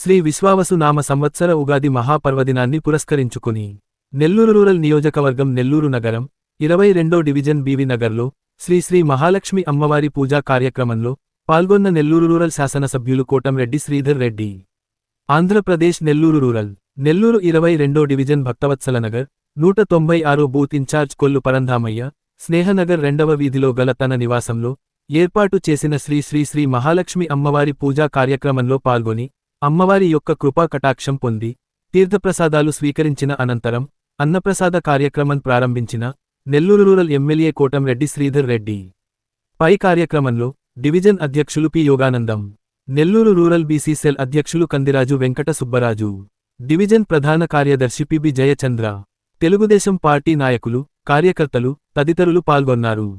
శ్రీ విశ్వావసు నామ సంవత్సర ఉగాది మహాపర్వదినాన్ని పురస్కరించుకుని నెల్లూరు రూరల్ నియోజకవర్గం నెల్లూరు నగరం 22వ డివిజన్ బీవీ నగర్లో శ్రీ శ్రీ మహాలక్ష్మి అమ్మవారి పూజా కార్యక్రమంలో పాల్గొన్న నెల్లూరు రూరల్ శాసనసభ్యులు Kotamreddy Sridhar Reddy. Andhra Pradesh Nellore rural Nellore 22వ division Bhaktavatsala Nagar 196 booth incharge Kollu Parandhamayya స్నేహనగర్ 2వ వీధిలో గల తన నివాసంలో ఏర్పాటు చేసిన శ్రీ శ్రీ శ్రీ మహాలక్ష్మి అమ్మవారి పూజా కార్యక్రమంలో పాల్గొని అమ్మవారి యొక్క కృపా కటాక్షం పొంది తీర్థప్రసాదాలు స్వీకరించిన అనంతరం అన్నప్రసాద కార్యక్రమం ప్రారంభించిన నెల్లూరు రూరల్ ఎమ్మెల్యే కోటంరెడ్డి శ్రీధర్ రెడ్డి. పై కార్యక్రమంలో డివిజన్ అధ్యక్షులు P Yoganandam, Nellore rural BC cell అధ్యక్షులు కందిరాజు వెంకట సుబ్బరాజు, డివిజన్ ప్రధాన కార్యదర్శి పిబి జయచంద్ర, తెలుగుదేశం పార్టీ నాయకులు, కార్యకర్తలు తదితరులు పాల్గొన్నారు.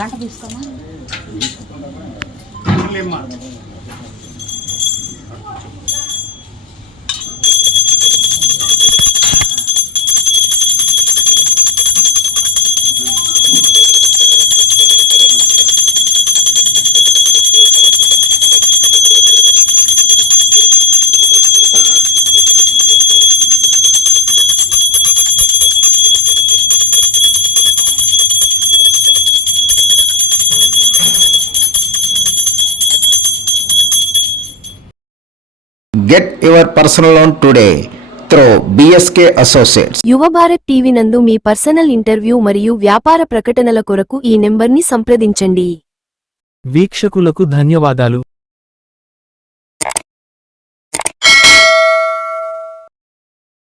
గంట తీసుకోమా. Get your personal loan today through BSK Associates. యువ భారత్ టీవీ నందు మీ పర్సనల్ ఇంటర్వ్యూ మరియు వ్యాపార ప్రకటనల కొరకు ఈ నెంబర్ని సంప్రదించండి. వీక్షకులకు ధన్యవాదాలు.